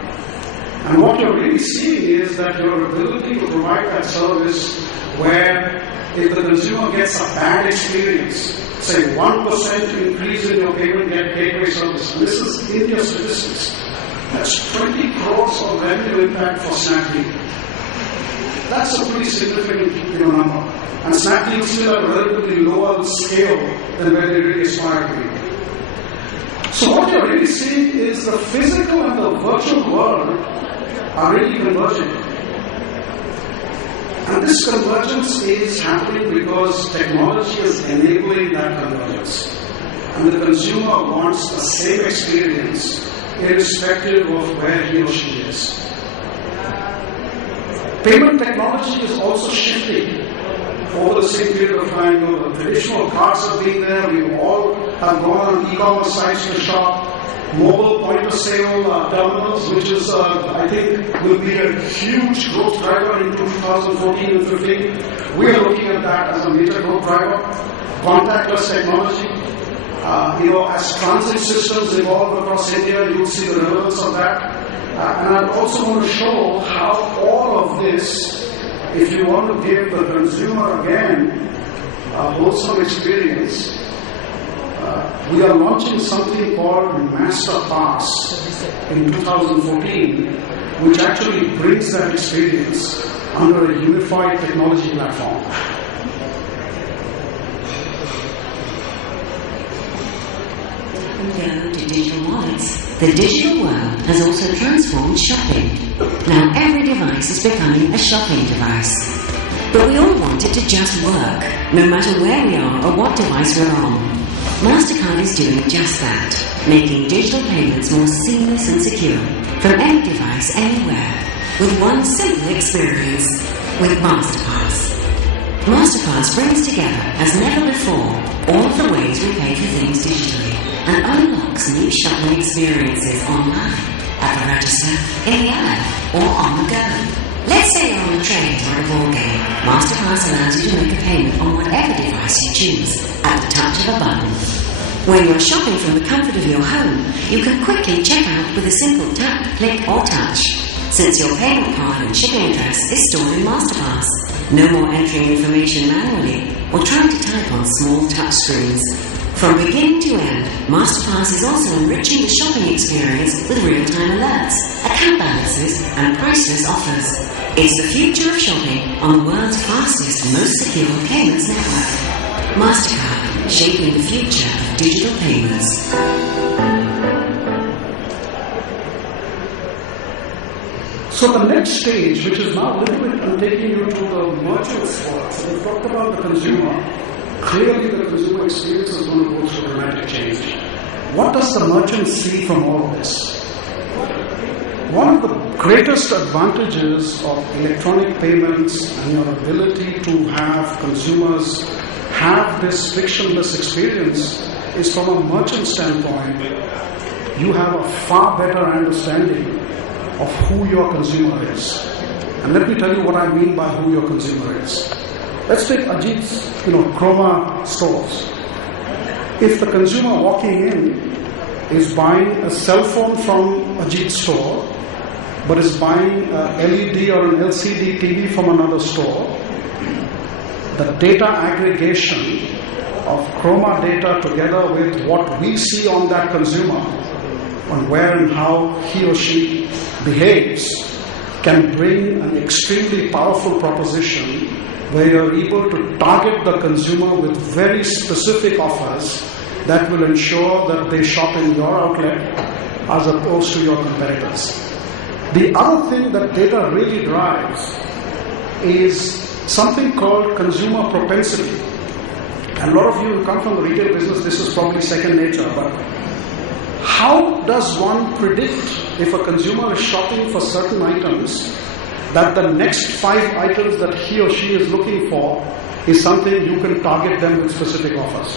And what you're really seeing is that your ability to provide that service where if the consumer gets a bad experience, say 1% increase in your payment gateway service, and this is India statistics, that's 20 crores of revenue impact for Snapdeal. That's a pretty significant number. And Snapdeal still at a relatively lower scale than where they really aspire to be. So what you're really seeing is the physical and the virtual world are really converging. And this convergence is happening because technology is enabling that convergence. And the consumer wants the same experience irrespective of where he or she is. Payment technology is also shifting over the same period of time. The traditional cards have been there. We all have gone on e-commerce sites to shop. Mobile point-of-sale terminals, which is, I think, will be a huge growth driver in 2014 and 15. We are looking at that as a major growth driver. Contactless technology. As transit systems evolve across India, you'll see the relevance of that. And I also want to show how all of this, if you want to give the consumer again a wholesome experience, we are launching something called Master Pass in 2014, which actually brings that experience under a unified technology platform. Go to digital wallets. The digital world has also transformed shopping. Now every device is becoming a shopping device. But we all want it to just work, no matter where we are or what device we're on. MasterCard is doing just that, making digital payments more seamless and secure from any device, anywhere, with one simple experience, with MasterPass. MasterPass brings together, as never before, all of the ways we pay for things digitally and unlocks new shopping experiences online, at the register, in the app, or on the go. Let's say you're on a train or a ball game. MasterPass allows you to make a payment on whatever device you choose at the touch of a button. When you're shopping from the comfort of your home, you can quickly check out with a simple tap, click or touch. Since your payment card and shipping address is stored in MasterPass, no more entering information manually or trying to type on small touch screens. From beginning to end, MasterPass is also enriching the shopping experience with real-time alerts, account balances, and priceless offers. It's the future of shopping on the world's fastest and most secure payments network. MasterCard, shaping the future of digital payments. So the next stage, which is now a little bit, I'm taking you to the merchant's world. So we've talked about the consumer. Clearly the consumer experience is going to go through dramatic change. What does the merchant see from all of this? One of the greatest advantages of electronic payments and your ability to have consumers have this frictionless experience is from a merchant standpoint. You have a far better understanding of who your consumer is. And let me tell you what I mean by who your consumer is. Let's take Ajit's, Chroma stores. If the consumer walking in is buying a cell phone from Ajit's store, but is buying a LED or an LCD TV from another store, the data aggregation of Chroma data together with what we see on that consumer, on where and how he or she behaves, can bring an extremely powerful proposition where you're able to target the consumer with very specific offers that will ensure that they shop in your outlet as opposed to your competitors. The other thing that data really drives is something called consumer propensity. And a lot of you who come from the retail business, this is probably second nature, but how does one predict if a consumer is shopping for certain items that the next 5 items that he or she is looking for is something you can target them with specific offers?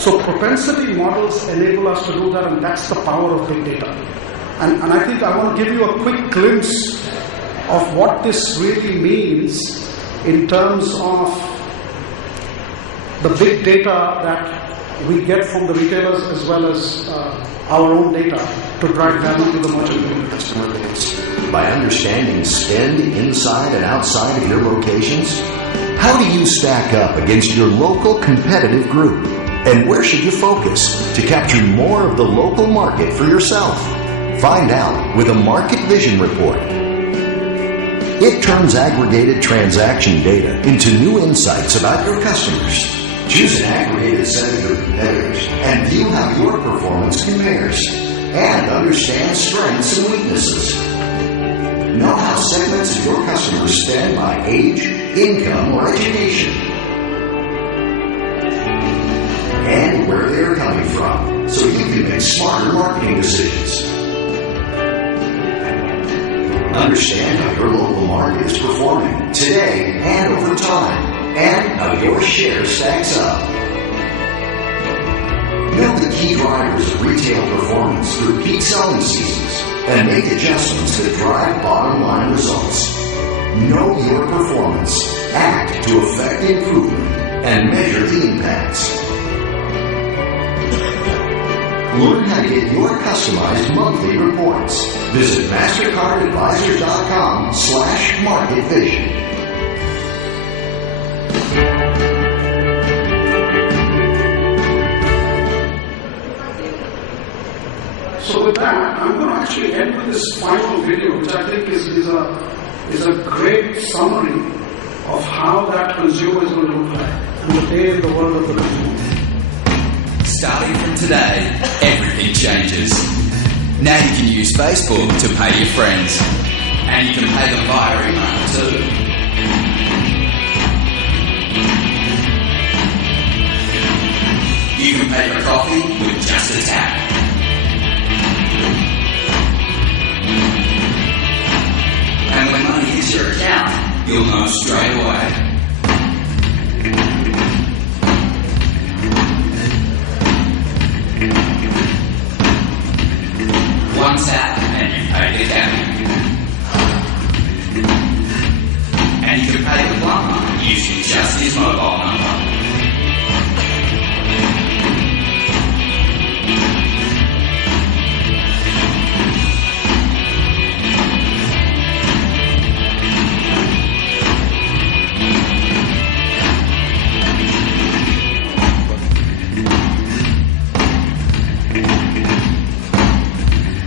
So propensity models enable us to do that, and that's the power of big data. And I think I want to give you a quick glimpse of what this really means in terms of the big data that we get from the retailers as well as our own data to drive value to the merchant and customer base. By understanding spend inside and outside of your locations, how do you stack up against your local competitive group? And where should you focus to capture more of the local market for yourself? Find out with a Market Vision Report. It turns aggregated transaction data into new insights about your customers. Choose an aggregated set of your competitors and view how your performance compares. And understand strengths and weaknesses. Know how segments of your customers spend by age, income, or education. And where they are coming from, so you can make smarter marketing decisions. Understand how your local market is performing today and over time, and how your share stacks up. Know the key drivers of retail performance through peak selling seasons and make adjustments that drive bottom line results. Know your performance, act to affect improvement, and measure the impacts. Learn how to get your customized monthly reports. Visit MastercardAdvisors.com/marketvision. So with that, I'm going to actually end with this final video, which I think is a great summary of how that consumer is going to look like and the day in the world of the consumer. Starting from today, everything changes. Now you can use Facebook to pay your friends. And you can pay them via email too. You can pay your coffee with just a tap. And when money hits your account, you'll know straight away. One tap and you pay the cabbie. And you can pay the plumber using just his mobile number.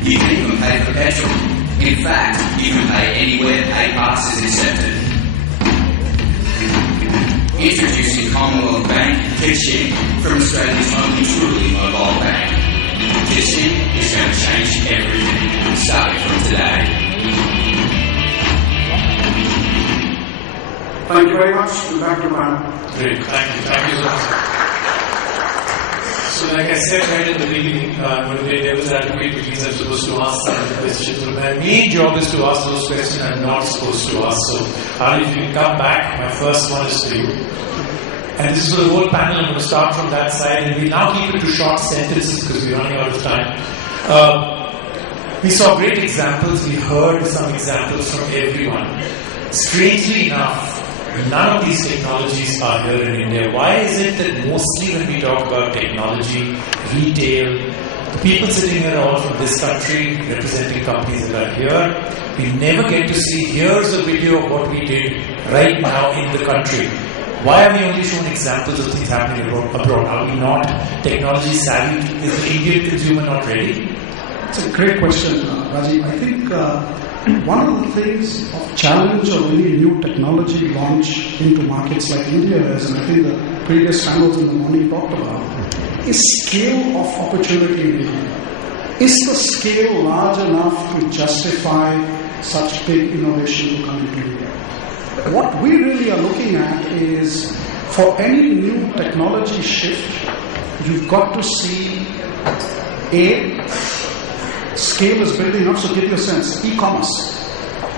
You can even pay for petrol. In fact, you can pay anywhere PayPass is accepted. Introducing Commonwealth Bank Kitchen from Australia's only truly mobile bank. Kitchen is going to change everything, starting from today. Thank you very much. Back to panel. Great, thank you so much. So like I said right at the beginning, when we play devil's advocate, which means I'm supposed to ask some of the questions. So my main job is to ask those questions I'm not supposed to ask. So if you can come back, my first one is for you. And this is for the whole panel. I'm going to start from that side. And we'll now keep it to short sentences because we're running out of time. We saw great examples. We heard some examples from everyone. Strangely enough, none of these technologies are here in India. Why is it that mostly when we talk about technology, retail, the people sitting here are all from this country, representing companies that are here. We never get to see, here's a video of what we did right now in the country. Why are we only showing examples of things happening abroad? Are we not technology savvy? Is the Indian consumer not ready? It's a great question, Rajiv. I think one of the things of challenge of any new technology launch into markets like India is, and I think the previous panels in the morning talked about, is scale of opportunity in India. Is the scale large enough to justify such big innovation to come into India? What we really are looking at is, for any new technology shift, you've got to see scale is building up. So give you a sense, e-commerce,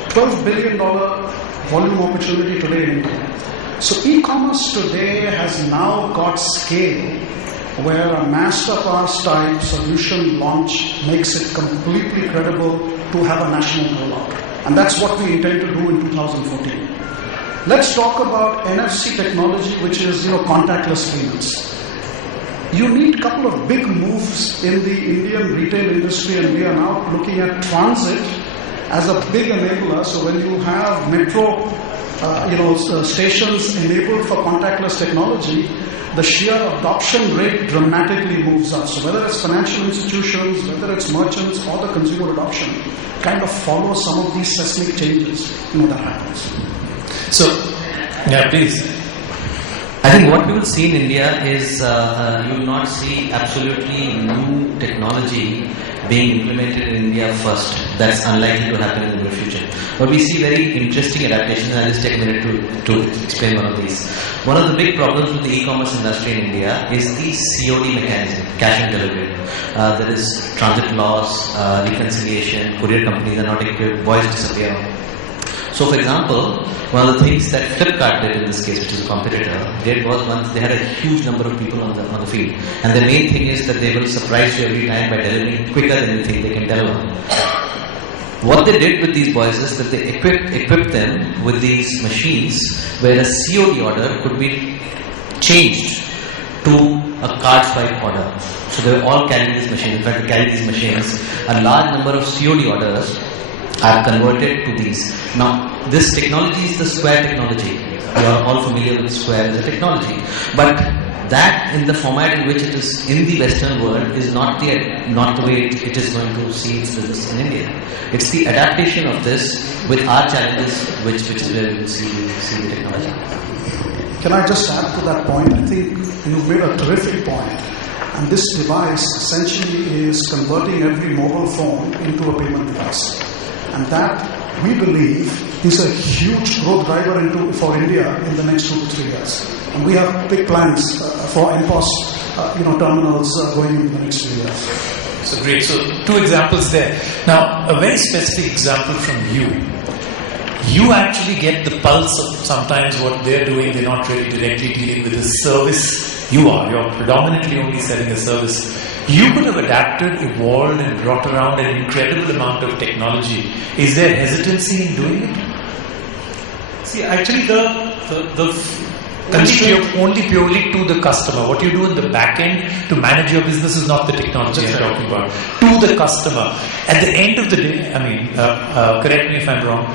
$12 billion volume opportunity today in India. So e-commerce today has now got scale where a masterclass type solution launch makes it completely credible to have a national rollout. And that's what we intend to do in 2014. Let's talk about NFC technology, which is contactless payments. You need a couple of big moves in the Indian retail industry, and we are now looking at transit as a big enabler. So when you have metro stations enabled for contactless technology, the sheer adoption rate dramatically moves up. So whether it's financial institutions, whether it's merchants or the consumer adoption, kind of follows some of these seismic changes that happens. So, yeah, please. I think what we will see in India is you will not see absolutely new technology being implemented in India first. That's unlikely to happen in the near future. But we see very interesting adaptations. I'll just take a minute to explain one of these. One of the big problems with the e-commerce industry in India is the COD mechanism, cash and delivery. There is transit loss, reconciliation, courier companies are not equipped, voice disappear. So, for example, one of the things that Flipkart did in this case, which is a competitor, did was once they had a huge number of people on the field. And the main thing is that they will surprise you every time by delivering quicker than you think they can deliver. What they did with these boys is that they equipped them with these machines where a COD order could be changed to a card swipe order. So they all carry these machines. In fact, they carry these machines. A large number of COD orders are converted to these. Now, this technology is the Square technology. We are all familiar with Square as a technology. But that, in the format in which it is in the Western world, is not the way it is going to see its business in India. It's the adaptation of this with our challenges, which is where we will see the technology. Can I just add to that point? I think you made a terrific point. And this device essentially is converting every mobile phone into a payment device. And that, we believe, is a huge growth driver for India in the next 2 to 3 years. And we have big plans for MPOS terminals going into the next 3 years. So great. So 2 examples there. Now, a very specific example from you. You actually get the pulse of sometimes what they're doing. They're not really directly dealing with the service. You're predominantly only selling a service. You could have adapted, evolved, and brought around an incredible amount of technology. Is there hesitancy in doing it? See, actually, the constraint only purely to the customer. What you do in the back end to manage your business is not the technology I'm talking about. To the customer. At the end of the day, correct me if I'm wrong,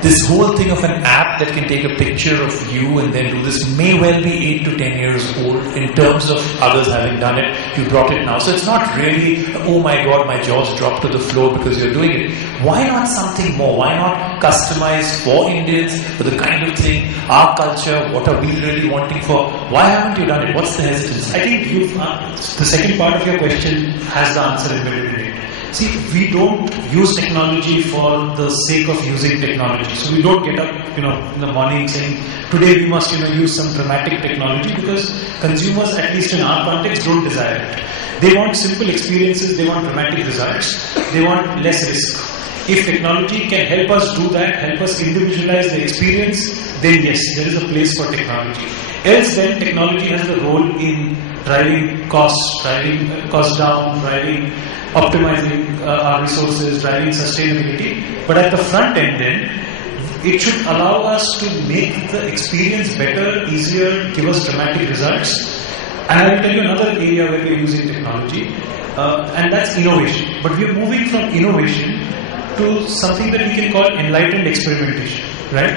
this whole thing of an app that can take a picture of you and then do this may well be 8 to 10 years old in terms of others having done it. You brought it now. So it's not really, oh my God, my jaws dropped to the floor because you're doing it. Why not something more? Why not customize for Indians for the kind of thing, our culture, what are we really wanting for? Why haven't you done it? What's the hesitancy? I think the second part of your question has the answer embedded in it. See, we don't use technology for the sake of using technology. So we don't get up, in the morning saying, today we must, use some dramatic technology, because consumers, at least in our context, don't desire it. They want simple experiences, they want dramatic results, they want less risk. If technology can help us do that, help us individualize the experience, then yes, there is a place for technology. Else then technology has the role in driving costs down, optimizing our resources, driving sustainability. But at the front end then, it should allow us to make the experience better, easier, give us dramatic results. And I will tell you another area where we are using technology, and that's innovation. But we are moving from innovation to something that we can call enlightened experimentation, right?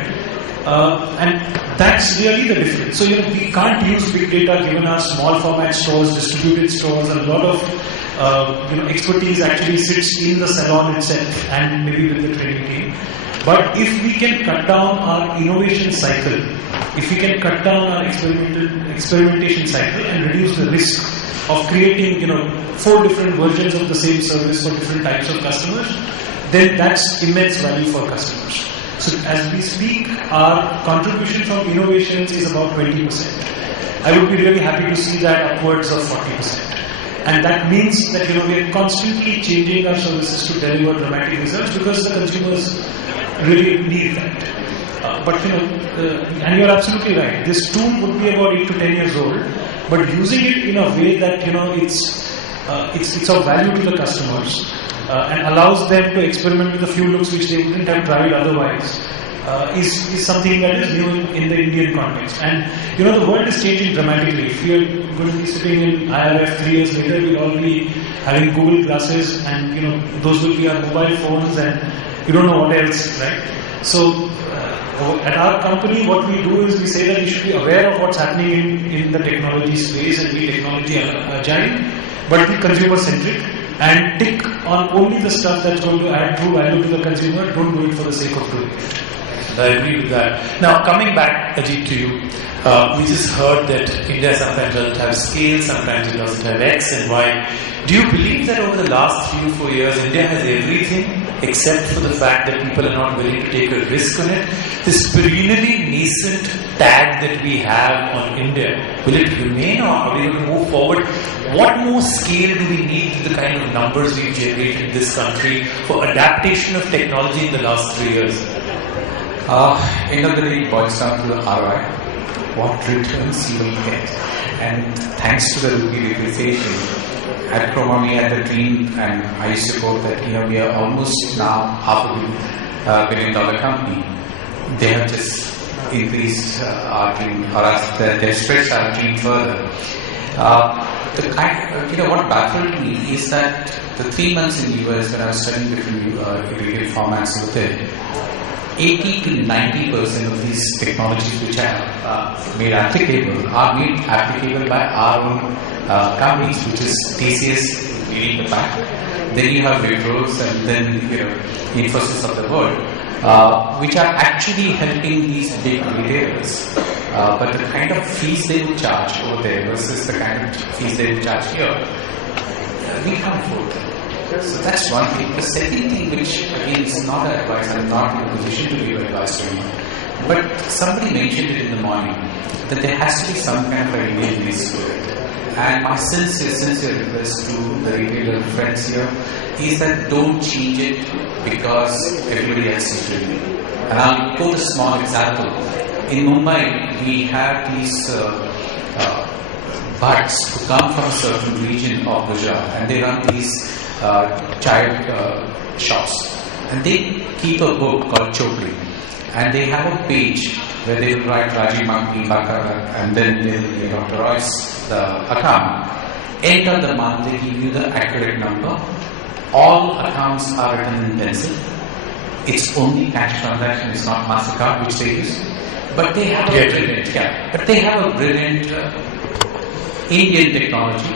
And that's really the difference. So, we can't use big data given our small format stores, distributed stores, and a lot of expertise actually sits in the salon itself and maybe with the training team. But if we can cut down our innovation cycle, if we can cut down our experimentation cycle and reduce the risk of creating 4 different versions of the same service for different types of customers, then that's immense value for customers. So as we speak, our contribution from innovations is about 20%. I would be really happy to see that upwards of 40%. And that means that we are constantly changing our services to deliver dramatic results because the consumers really need that. And you're absolutely right. This tool would be about 8 to 10 years old, but using it in a way that it's of value to the customers and allows them to experiment with a few looks which they wouldn't have tried otherwise is something that is new in the Indian context. And the world is changing dramatically. If we are going to be sitting in IRF 3 years later, we'll all be having Google glasses, and those will be our mobile phones, and you don't know what else, right? So at our company, what we do is we say that we should be aware of what's happening in the technology space and be technology agile, but be consumer centric, and tick on only the stuff that's going to add true value to the consumer. Don't do it for the sake of doing it. I agree with that. Now, coming back, Ajit, to you, we just heard that India sometimes doesn't have scale, sometimes it doesn't have X and Y. Do you believe that over the last 3 or 4 years, India has everything except for the fact that people are not willing to take a risk on it? This perennially nascent tag that we have on India, will it remain, or are we going to move forward? What more scale do we need to the kind of numbers we've generated in this country for adaptation of technology in the last 3 years? End of the day, it boils down to the ROI, what returns you will get. And thanks to the rupee depreciation, at Chroma we had a dream, and I used to quote that we are almost now $500 million company. They have just increased our dream, or they've stretched our dream further. What baffled me is that the 3 months in US when I was studying different retail formats over there, 80 to 90% of these technologies which are made applicable are made applicable by our own companies, which is TCS leading the pack. Then you have Wipros and then Infosys of the world, which are actually helping these big retailers. But the kind of fees they would charge over there versus the kind of fees they would charge here, we can't afford them. So that's one thing. The second thing, which again is not advice, I'm not in a position to give advice to anyone, but somebody mentioned it in the morning that there has to be some kind of a Indian-based to it. And my sincere request to the retailer friends here is that don't change it because everybody else is doing it. And I'll quote a small example. In Mumbai, we have these buds who come from a certain region of Gujarat, and they run these child shops. And they keep a book called Chopri. And they have a page where they will write Raji Magni Bakar, and then they will Dr. Royce the account. End of the month, they give you the accurate number. All accounts are written in pencil. It's only cash transaction, it's not MasterCard, which they use. But they have a brilliant Indian technology,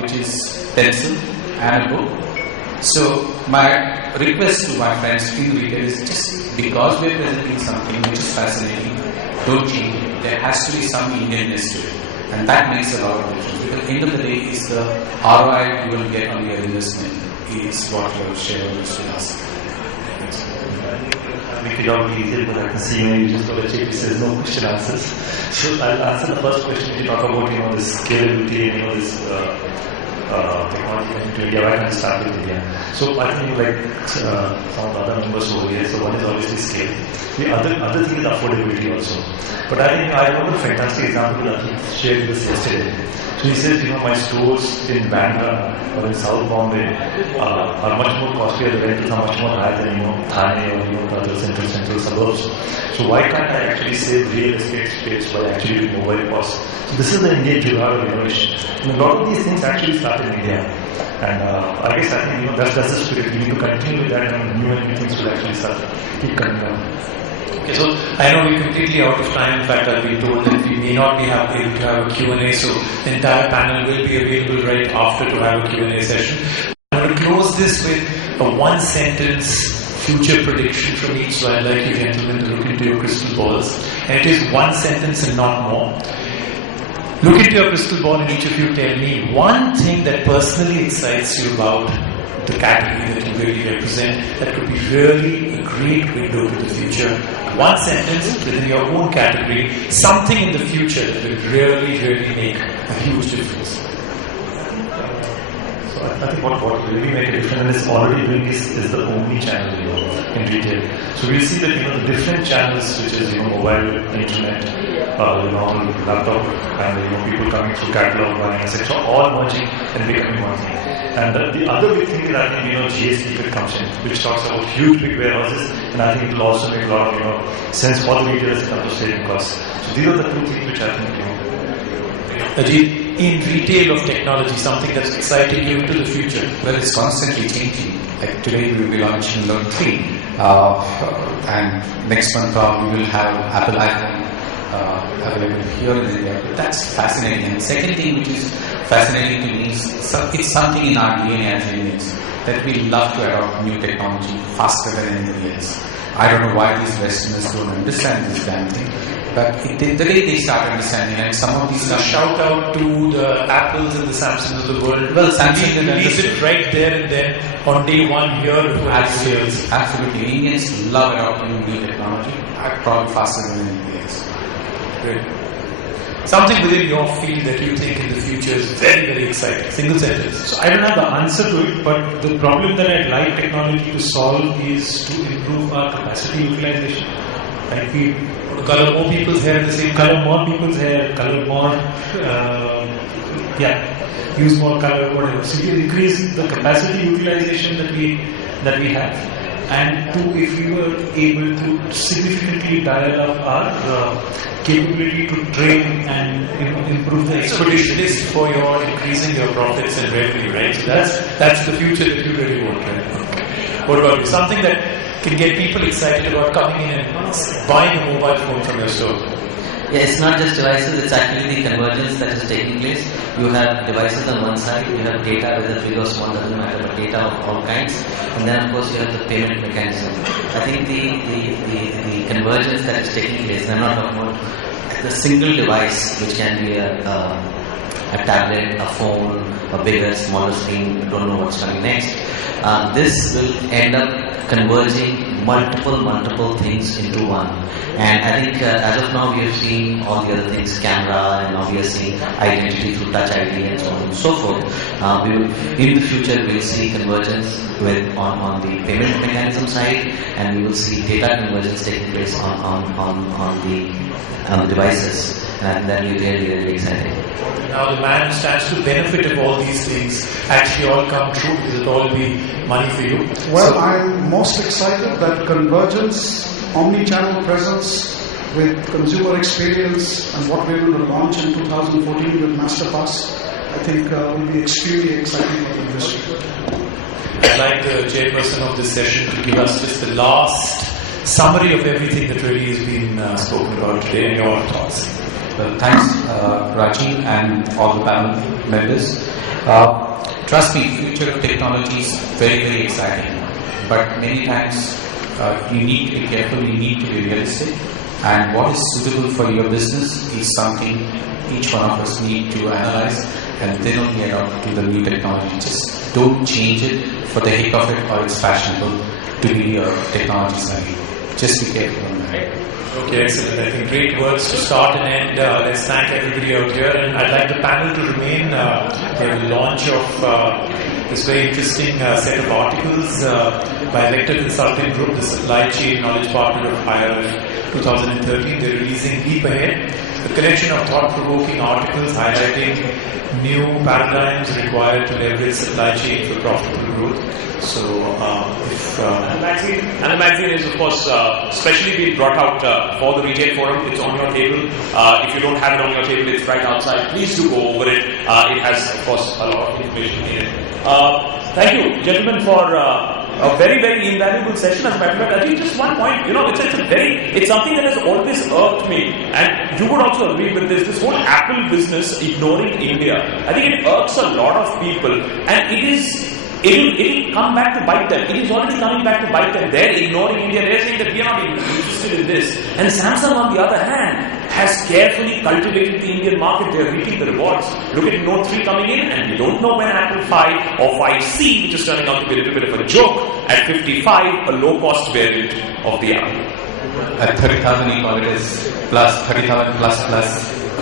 which is pencil and a book. So my request to my friends in retail is just because we're presenting something which is fascinating, don't change it. There has to be some Indianness to it. And that makes a lot of difference. Because at the end of the day, is the ROI you will get on your investment is what your shareholders will ask. Make it all easier, but I can see you just got a check which says no question answers. So I'll answer the first question. You talk about this scalability and this technology into India. Why can't you start with India? So I think some of the other numbers over here. So one is obviously scale. The other thing is affordability also. But I think I remember a fantastic example that he shared with us yesterday. So he says, my stores in Bandra or in South Bombay are much more costlier. The rentals are much more higher than Thane or other central suburbs. So why can't I actually save real estate space by actually doing mobile costs? So this is the Indian jugaad of innovation. And a lot of these things actually start in India. And I guess I think that's the spirit. We need to continue with that, and new things will actually start keep coming down. Okay, so I know we're completely out of time. In fact, I've been told that we may not be able to have a Q&A, so the entire panel will be available right after to have a Q&A session. I'm going to close this with a one-sentence future prediction from each, so I'd like you gentlemen to look into your crystal balls. And it is one sentence and not more. Look into your crystal ball and each of you tell me one thing that personally excites you about the category that you really represent that could be really a great window to the future. One sentence within your own category, something in the future that will really make a huge difference. So I think what really make a difference, and is already doing this, is the omni-channel in retail. So we'll see that the different channels, which is mobile, internet, laptop, and people coming through catalog buying, etc., all merging and becoming one thing. And the other big thing is I think GST that comes in, which talks about huge big warehouses, and I think it will also make a lot of sense for the retailers in terms of saving costs. So these are the two things which I think Ajit, in retail of technology, something that's exciting you into the future. Well, it's constantly changing. Like today we will be launching Learn 3, and next month we will have Apple iPhone available here in India. That's fascinating. And the second thing which is fascinating to me is it's something in our DNA as Indians that we love to adopt new technology faster than anybody else. I don't know why these Westerners don't understand this damn thing, but the day they start understanding, and some of these shout out to the Apples and the Samsungs of the world. Well, Samsung release it right there and then on day one here. Absolutely. Indians love adopting new technology, probably faster than anybody else. Great. Something within your field that you think in the future is very exciting. Single sentence. So I don't have the answer to it, but the problem that I'd like technology to solve is to improve our capacity utilization. Like we color more people's hair the same color, more people's hair, color more, use more color, whatever. So you increase the capacity utilization that we have. And two, if we were able to significantly dial up our capability to train and improve the expeditionist for your increasing your profits and revenue, right? So that's the future that you really want, right? What about you? Something that can get people excited about coming in and buying a mobile phone from your store. Yeah, it's not just devices, it's actually the convergence that is taking place. You have devices on one side, you have data, whether big or small, doesn't matter, but data of all kinds. And then of course you have the payment mechanism. I think the convergence that is taking place, and I'm not talking about the single device, which can be a tablet, a phone, a bigger, smaller screen, you don't know what's coming next. This will end up converging multiple things into one. And I think as of now we have seen all the other things, camera, and now we are seeing identity through touch ID and so on and so forth. In the future we will see convergence on the payment mechanism side, and we will see data convergence taking place on the devices. And that will be really exciting. Now the man who stands to benefit of all these things actually all come true. Will it all be money for you? Well, I'm most excited that convergence, omni-channel presence with consumer experience and what we're going to launch in 2014 with MasterPass, I think will be extremely exciting for the industry. I'd like the chairperson of this session to give us just the last summary of everything that really has been spoken about today and your thoughts. Well, thanks, Rajiv, and all the panel members. Trust me, future of technology is very exciting. But many times you need to be careful, you need to be realistic. And what is suitable for your business is something each one of us need to analyze and then only adopt to the new technology. Just don't change it for the heck of it or it's fashionable to be technology savvy. Just be careful on that. Okay, excellent. I think great words to start and end. Let's thank everybody out here, and I'd like the panel to remain. The launch of this very interesting set of articles by Vector Consulting Group, the Supply Chain Knowledge Partner of Higher 2013. They're releasing Leap Ahead, a collection of thought-provoking articles highlighting new paradigms required to leverage supply chain for profitable growth. So, and the magazine is, of course, specially been brought out for the retail forum. It's on your table. If you don't have it on your table, it's right outside. Please do go over it. It has, of course, a lot of information in it. Thank you, gentlemen, for a very invaluable session. As a matter of fact, I think just one point. It's something that has always irked me, and you would also agree with this whole Apple business ignoring India. I think it irks a lot of people, and It'll come back to bite them. It is already coming back to bite them. They're ignoring India. They're saying that we are not even interested in this. And Samsung, on the other hand, has carefully cultivated the Indian market. They're reaping the rewards. Look at Note 3 coming in, and we don't know when Apple 5 or 5C, which is turning out to be a little bit of a joke, at 55, a low-cost variant of the Apple. At 30,000, you call it as plus, 30,000 plus.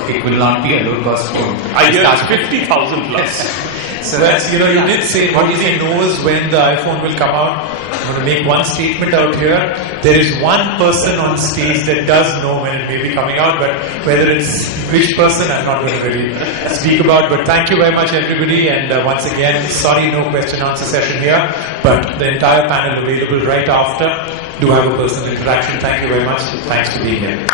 It will not be a low-cost phone. I hear it's 50,000 plus. So you did say nobody knows when the iPhone will come out. I'm going to make one statement out here. There is one person on stage that does know when it may be coming out, but whether it's which person, I'm not going to really speak about. But thank you very much, everybody. And once again, sorry, no question answer session here, but the entire panel available right after. Do have a personal interaction. Thank you very much. Thanks for being here.